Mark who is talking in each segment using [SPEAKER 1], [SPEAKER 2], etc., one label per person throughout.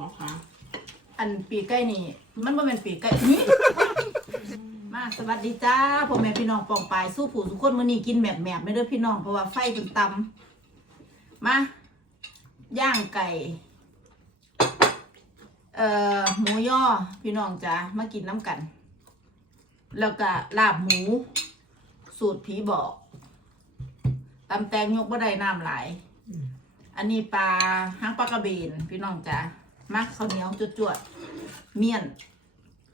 [SPEAKER 1] ขอขา
[SPEAKER 2] อันปีกไก่นี่ มันบ่เป็นปีกไก่นี่มาสวัสดีจ้าพ่อแม่พี่น้องปองปายสู้ผู้ทุกคนมื้อนี้กินแหมบๆไม่เด้อพี่น้องเพราะว่าไฟเพิ่นต่ำมาย่างไก่ เอ่อหมูย่อพี่น้องจ้ามากินน้ำกัน แล้วก็ลาบหมู สูตรผีบอกตำแตงยกบ่ได้น้ำหลาย อันนี้ปลาหางปลากระเบนพี่น้องจ้า มักข้าวเหนียวจวดๆเมี่ยน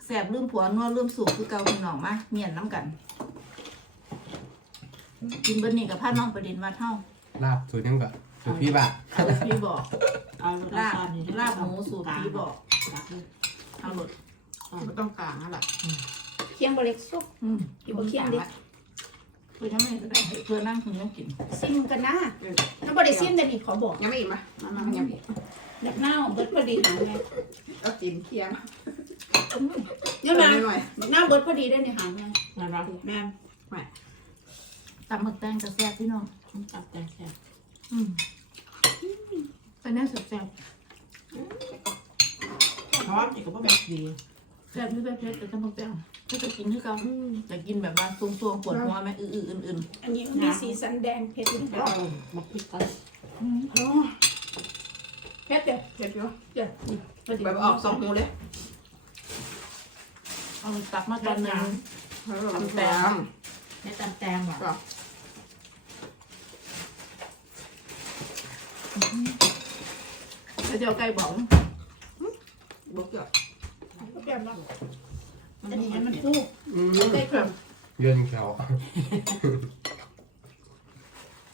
[SPEAKER 2] แสบลืมผัวนัวลืมสูบคือเก่าพี่น้องมาเมี่ยนน้ำกัน กินเบนนี่กับผ้าน้องประเด็นมาเท่า
[SPEAKER 3] ลาบสูตรยังก็สูตรพี่บะ
[SPEAKER 2] สูตรพี่บอก
[SPEAKER 1] เอา
[SPEAKER 2] ลาบ
[SPEAKER 1] นี่
[SPEAKER 2] ลาบหมูสูตรพี่บอก
[SPEAKER 1] ตักเลย
[SPEAKER 2] เอาหลด
[SPEAKER 4] ไม่ต้องกลางนั่นแหละ
[SPEAKER 5] เคียงบเล็กซุป
[SPEAKER 2] อืม
[SPEAKER 5] อยู่บนเคียงดิ
[SPEAKER 2] เพื่อทำไมก็ได้ให้เพื่อนั่งถึงต้องกิน
[SPEAKER 5] ซิมกันนะถ้าบริซิมเดี๋ยวนี้ขอบอก
[SPEAKER 4] ยังไม่อิ่มปะมามายังไม่อิ่ม
[SPEAKER 5] ดักเน่าเบิดพอดีหางไง
[SPEAKER 4] ก็กินเคี่ยง
[SPEAKER 5] เนี่ยนะ
[SPEAKER 4] หน่อย
[SPEAKER 5] ดักเน่าเบิดพอดีได้ในหางไง
[SPEAKER 1] มารับ
[SPEAKER 5] แม่
[SPEAKER 2] ตำหมึกแตงกระแซบพี่น้อง
[SPEAKER 1] ตับแตงแซ่บ
[SPEAKER 2] อืมเป็นแน่สุดแซ่บ
[SPEAKER 1] พร้อมอีกก็บ่แม่ดี
[SPEAKER 2] แซ่บไม่แซ่บเพชรแต่ตำหมึกแตงก็จะกินที่เก่าจะกินแบบว่าทรงๆปวดหัวไหมอื้อๆอื่น
[SPEAKER 5] อันนี้มันมีสีสันแดงเผ็ดนิด
[SPEAKER 1] เอามาพริกกัน
[SPEAKER 5] เผ็ดเดี๋ยว
[SPEAKER 4] เผ็ดอยู่
[SPEAKER 5] เดี๋ยวนี่พอดี
[SPEAKER 4] แบบออกสองหูเลย
[SPEAKER 2] ๆเอาตักมาตอนหนึง
[SPEAKER 4] ทำแตง
[SPEAKER 1] แม่ตำแตงว่ะ
[SPEAKER 2] แล้วเดี๋ยวไก่บอก
[SPEAKER 4] บุกเยอะ
[SPEAKER 5] ก็แบบว่า
[SPEAKER 1] มัน
[SPEAKER 5] อันนี้
[SPEAKER 1] มัน
[SPEAKER 5] มัน
[SPEAKER 1] เผ็ด
[SPEAKER 5] ฟู
[SPEAKER 3] อืม
[SPEAKER 5] ได้เครื่อง
[SPEAKER 3] เยืนแขว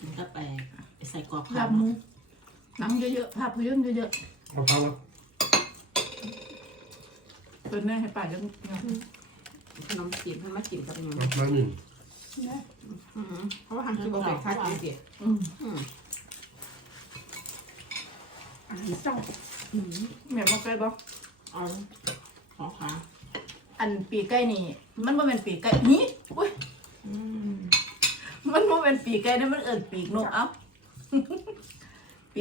[SPEAKER 1] มันก็แปลกไปใส่กรอบ
[SPEAKER 2] ลา
[SPEAKER 1] ข้าว
[SPEAKER 2] บหมู หนังเยอะๆภาพยนตร์เยอะ
[SPEAKER 3] เอาเข้ามา
[SPEAKER 2] ๆเป็นแน่ให้ป่าเยอะ
[SPEAKER 4] ขนมจีนเพิ่นมากินกับหนู
[SPEAKER 3] เอามาหนึ่ง
[SPEAKER 5] นะ
[SPEAKER 4] เพราะว่าทางคือบอกเป็นค่ากินเดีย
[SPEAKER 2] อืม
[SPEAKER 5] อาหารเศร้า
[SPEAKER 2] แม่บอกไก่บอก
[SPEAKER 1] เอาขอขา
[SPEAKER 2] อันปีกไก่นี่ มันบ่เป็นปีกไก่นี่อุ้ย
[SPEAKER 1] อืม
[SPEAKER 2] มันบ่เป็นปีกไก่นะมันเอิ้นปีกนกเอ้า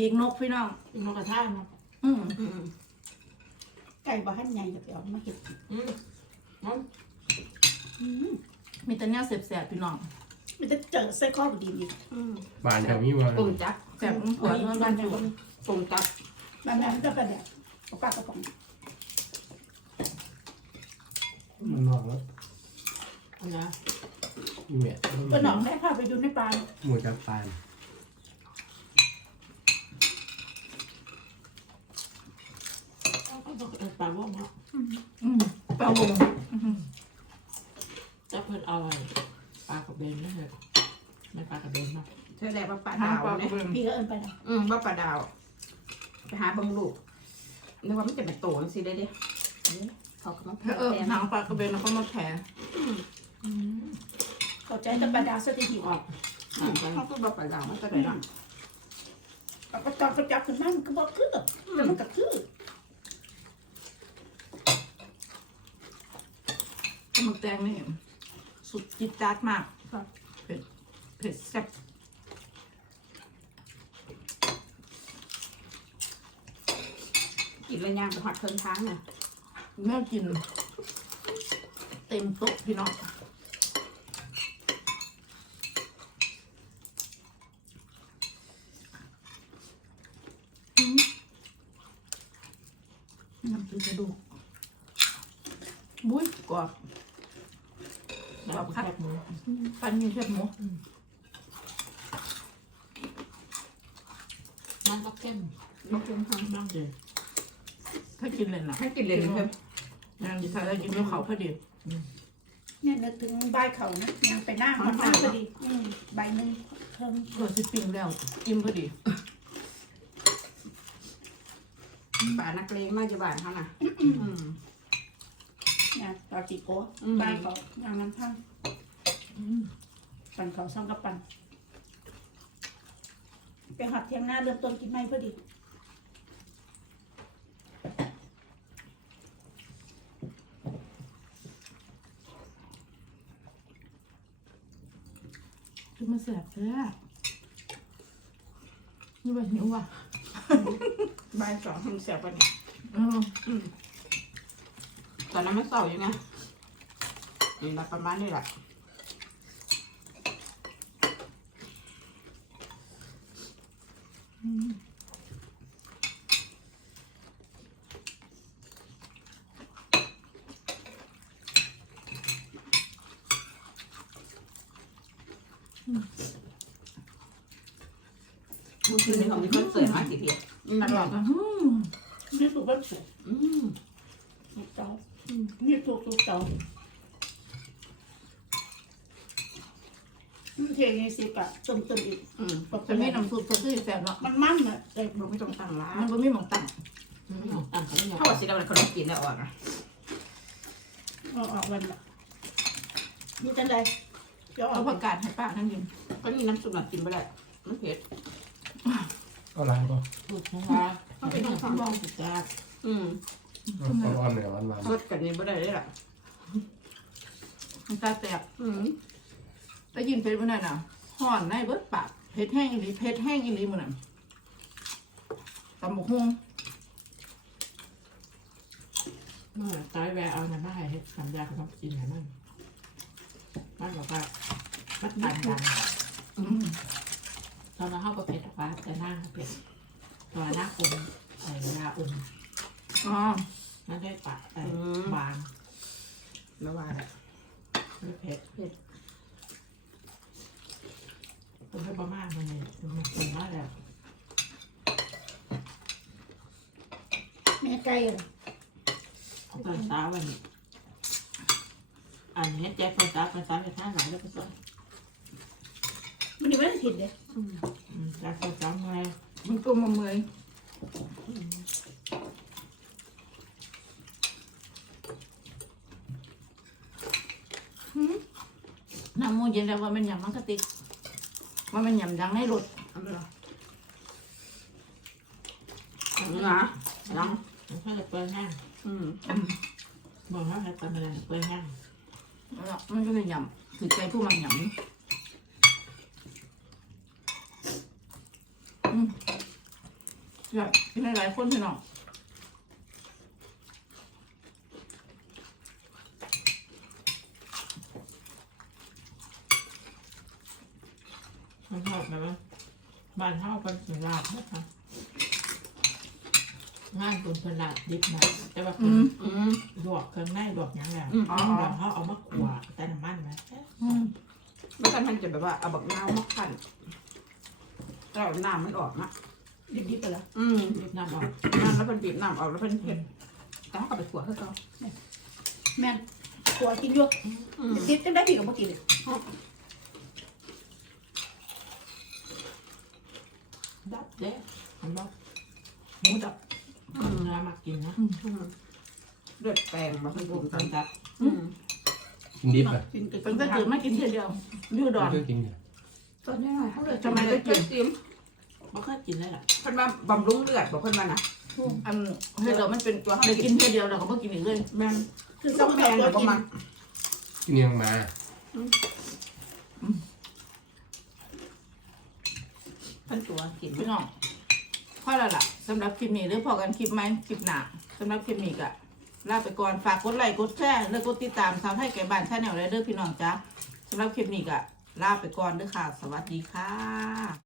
[SPEAKER 2] ปีกนกพี่น้อง
[SPEAKER 1] นกกระทะเนาะ
[SPEAKER 2] อืม
[SPEAKER 5] ไก่บ้านใหญ่จะไปเอามาเห็ด
[SPEAKER 1] อืมน้อง
[SPEAKER 2] มีแต่แนวแสบๆพี่น้อง
[SPEAKER 5] มันจะเจอไส้ข้อบดีอีก
[SPEAKER 3] บานแถวนี้ว่า
[SPEAKER 4] ปุ่มจับ
[SPEAKER 2] แสบหัวเนื้อ
[SPEAKER 5] บ้าน
[SPEAKER 2] น
[SPEAKER 5] ใหญ่
[SPEAKER 2] จุ
[SPEAKER 4] ปุ่มจับ
[SPEAKER 5] บ้านนั้นก็เป็นเนี่ยเอาปากกระป๋อง
[SPEAKER 3] มันนอกแล้ว
[SPEAKER 1] อันนะ
[SPEAKER 3] อีเมล
[SPEAKER 5] ก็หนองได้พาไปดูในปลา
[SPEAKER 3] หมูจับปาน
[SPEAKER 1] เอาก็ต้องเอาปลาบ้องเนาะ
[SPEAKER 2] อืมปลาวง
[SPEAKER 1] จะเพิ่นเอาอะไรปลากระเบนไม่ใช่ไม่ปลากระเบนเนาะ
[SPEAKER 4] เธอแรกว่าปลา
[SPEAKER 2] หาง
[SPEAKER 4] ดาว
[SPEAKER 2] ปลา
[SPEAKER 4] เนี่ย
[SPEAKER 2] เบิ่ง
[SPEAKER 5] พี่ก็เอินไปนะ
[SPEAKER 4] อืมว่าปลาดาว ไปหาบังลูกนึกว่ามันจะเป็นโตนสิได้ดิเขาก็มา
[SPEAKER 2] เออหางปลากระเบนแล้วก็มาแผ่
[SPEAKER 5] เข้าใจแต่ปลาดาวสถิติออก
[SPEAKER 4] เขาก็บอกปลาดาวมันจะได้ละ
[SPEAKER 5] เอาก็จับก็จับขึ้นมามันก็บอกคือแต่มันก็คือ
[SPEAKER 2] ขนมแตงนี่ สุดจิตจัดมากเผ็ดเผ็ดแซ่บ
[SPEAKER 4] กินระยางไปหอดเคินทางน่ะ
[SPEAKER 2] แม่กิน เต็มโต๊ะพี่น้องอืมน้ำจิ้มกระดูกบุ้ยกรอบ
[SPEAKER 1] แล้วก็แคบหมู
[SPEAKER 2] ปันมีแคบหมู
[SPEAKER 1] มันก็เข้ม
[SPEAKER 4] บักเคินทาง
[SPEAKER 1] น้ำเดือด
[SPEAKER 2] ถ้ากินเลยนะ
[SPEAKER 4] ให้กินเลยเพิ่ม
[SPEAKER 2] ยังถ้าได้กินด้วยเขาพอดี
[SPEAKER 5] เนี่ยนึกถึงใบเขานะยังไปหน้ามันหน้าพอดีอืมใบหนึ่งเพิ่ม
[SPEAKER 2] ตัวสิปิ้งแล้วอิ่มพอดี
[SPEAKER 4] ปลานักเลงมาจะบานเขาน่ะ อืม
[SPEAKER 5] เนี่ยตาจีโก้
[SPEAKER 4] อืม
[SPEAKER 5] ใบเขาอย่างนั้นทั้งปั่นเขาซ่องกับปั่นไปหัดเทียงหน้าเริ่มต้นกินไม่พอดี
[SPEAKER 2] คือมันแสบแท้นี่ว่าหิวว่ะ
[SPEAKER 4] ใบสองทำเสียบไปเนี่ย
[SPEAKER 2] อืม
[SPEAKER 4] ตอนนั้นมันเศร้าอยู่ไงนี่ละประมาณนี้แหละบางทีในของมีคอนเสิร์ตมาสิเพีย
[SPEAKER 2] นักร้องก็อืม
[SPEAKER 5] นี่ถูกบ้านถูก
[SPEAKER 4] อืม
[SPEAKER 5] ถูกเจ้า นี่ถูกถูกเจ้าเทียงไงสิกะเติมเติมอีก
[SPEAKER 4] อืม
[SPEAKER 5] บอก
[SPEAKER 2] จะ
[SPEAKER 5] จะ
[SPEAKER 2] มี
[SPEAKER 5] มีน้
[SPEAKER 2] น้ำซุปก็คือแซ่บเนาะำ
[SPEAKER 5] มันมันอะแต่
[SPEAKER 4] เราไม่ต้องตั้งร้าน
[SPEAKER 2] มันบ่มีหม่องตั้ง
[SPEAKER 1] อืมต่างกันไม่ยอม
[SPEAKER 4] ถ้าว่าสิเราเป็นคนกินได้อ่อนนะ
[SPEAKER 5] เอาออกวันละมีจังไดเดี๋ยวออ
[SPEAKER 2] เอา
[SPEAKER 5] ก
[SPEAKER 2] ผักกาดให้ป้านั่นกิน
[SPEAKER 4] ก็มีน้ำซุปหนักกินไปได้มันเผ็ด
[SPEAKER 3] เอาอะไรป่ะ
[SPEAKER 1] ลูกของเราเขาเป็นคนทำบ้องสุดจ้า
[SPEAKER 4] อืม
[SPEAKER 3] เอาอ้อมเหนือวันวัน
[SPEAKER 4] สดกันนี่ไม่ได้เลยล่ะ
[SPEAKER 2] มันตาแตก
[SPEAKER 4] อืม
[SPEAKER 2] ได้ยินเผ็ดบ่นั่นน่ะห่อนในเบิดปากเผ็ดแห้งอีหลีเผ็ดแห้งอีหลีมื้อนั้นตำบักหุ่ง
[SPEAKER 1] เมื่อตายแววเอาหน้ามาให้สัญญาเขากินให้มันมันบอกว่ามันตันกัน
[SPEAKER 2] อืม
[SPEAKER 1] ตอนนั้นเขาก็เผ็ดฟ้าแต่นั่งเผ็ดตอนหน้าอมใส่ยาอม
[SPEAKER 2] อ๋อ
[SPEAKER 1] นั่นได้ปากใส่บาง
[SPEAKER 4] ไม่ว่าแหละ
[SPEAKER 1] ไม่เผ็ดเผ็ดคนให้ประมาณมันเลยมันคนมากแล้ว
[SPEAKER 5] แม่ไก่อะ
[SPEAKER 1] ตอนเช้าวันนี้อันนี้แจ๊คคนเช้าคนเช้าไปท่าไหนแล้วก็สอน
[SPEAKER 5] มันนี่ไม่ได้ผิดเลย
[SPEAKER 1] อืมแจ๊คคนเช้าไง
[SPEAKER 2] มันก็มาเมื่อยหืมน้ำมู เย็นแล้วว่ามันยำมันกระติกว่ามันยำดังในรถ
[SPEAKER 4] เอันนี้ละอันนี้นะยัง
[SPEAKER 1] มันก็จะเปิดแห้ง
[SPEAKER 4] อืม
[SPEAKER 1] บอกว่าให้ทำอะไรเปิดแห้ง
[SPEAKER 2] แล้วมันก็เลยยำถือใจผู้มันยำอืมใช่กินหลายๆคนพี่น้อง
[SPEAKER 1] มันชอบแบบว่าบ้านเท่าเป็นสุราษฎร์นะคะงานคุณสลัดดิบนะแต่ว่า
[SPEAKER 2] อืม
[SPEAKER 4] อืม
[SPEAKER 1] ลวกเครื่องในลวกหยังแล้ว
[SPEAKER 4] อืม
[SPEAKER 2] อ๋อ
[SPEAKER 1] แล้วเขาเอามาขวดแต่น้ำมันนะ
[SPEAKER 2] อืม
[SPEAKER 4] แล้วกันมันจะแบบว่าเอาบักนาวมาคั่นแล้วเอาน้ำมันออกนะ
[SPEAKER 5] ดิบๆไปแล้ว
[SPEAKER 4] อืม
[SPEAKER 1] รีบน้ำออก
[SPEAKER 4] น้ำแล้วเป็นบีบน้ำออกแล้วเป็นเผ็ดแต่เขาก็ไปขัวให้เขา
[SPEAKER 5] แม่นตัวกินอยู่
[SPEAKER 4] อืม
[SPEAKER 5] ติดจังได้พี่กับเมื่อกี้เลย
[SPEAKER 1] ดับเด้มันบอก
[SPEAKER 2] หมูดับ
[SPEAKER 1] เนื้อมากินนะ
[SPEAKER 4] อืมเลือดแปลงมาเป็น
[SPEAKER 1] ลู
[SPEAKER 4] บุ
[SPEAKER 1] ก
[SPEAKER 4] กั
[SPEAKER 1] กันนดับ
[SPEAKER 4] อืม
[SPEAKER 3] กินดิบอะ
[SPEAKER 4] กินกับ
[SPEAKER 2] เป็นก็ตื่นมากินเทีเดียวอยู่ดอน
[SPEAKER 3] ไม่กินเนี่ย
[SPEAKER 4] ตอนนี้เขาเลย
[SPEAKER 2] ทำไมไม่กิน
[SPEAKER 4] ซิม
[SPEAKER 1] ไม่เคยกินเลยล่ะ
[SPEAKER 4] เพิ่นมาบำรุงเลือดบอกเพิ่นมานะ
[SPEAKER 2] อันเทีเดียวมันเป็นตัวได้กินเทีเดียวเราก็ไม่กินอีกเลย
[SPEAKER 4] แม่น
[SPEAKER 5] คือ
[SPEAKER 4] ต้
[SPEAKER 5] ต้
[SPEAKER 4] อ
[SPEAKER 5] องง
[SPEAKER 4] แพ
[SPEAKER 5] แม่
[SPEAKER 4] ง
[SPEAKER 5] ตั
[SPEAKER 4] เล
[SPEAKER 5] วย
[SPEAKER 4] ประ
[SPEAKER 5] กิน
[SPEAKER 4] มาณ
[SPEAKER 3] กินยังมา
[SPEAKER 4] พันตัวกิน
[SPEAKER 2] พี่น้องพอแล้วล่ะสำหรับคลิปนี้หรือพอกันคลิปไหมคลิปหนาสำหรับคลิปนี้ก็ลาไปก่อนฝากกดไลค์กดแชร์และกดติดตามสาวไทยไก่บ้านชาแนลเลยเด้อพี่น้องจ้าสำหรับคลิปนี้ก็ลาไปก่อนด้วยค่ะ สวัสดีค่ะ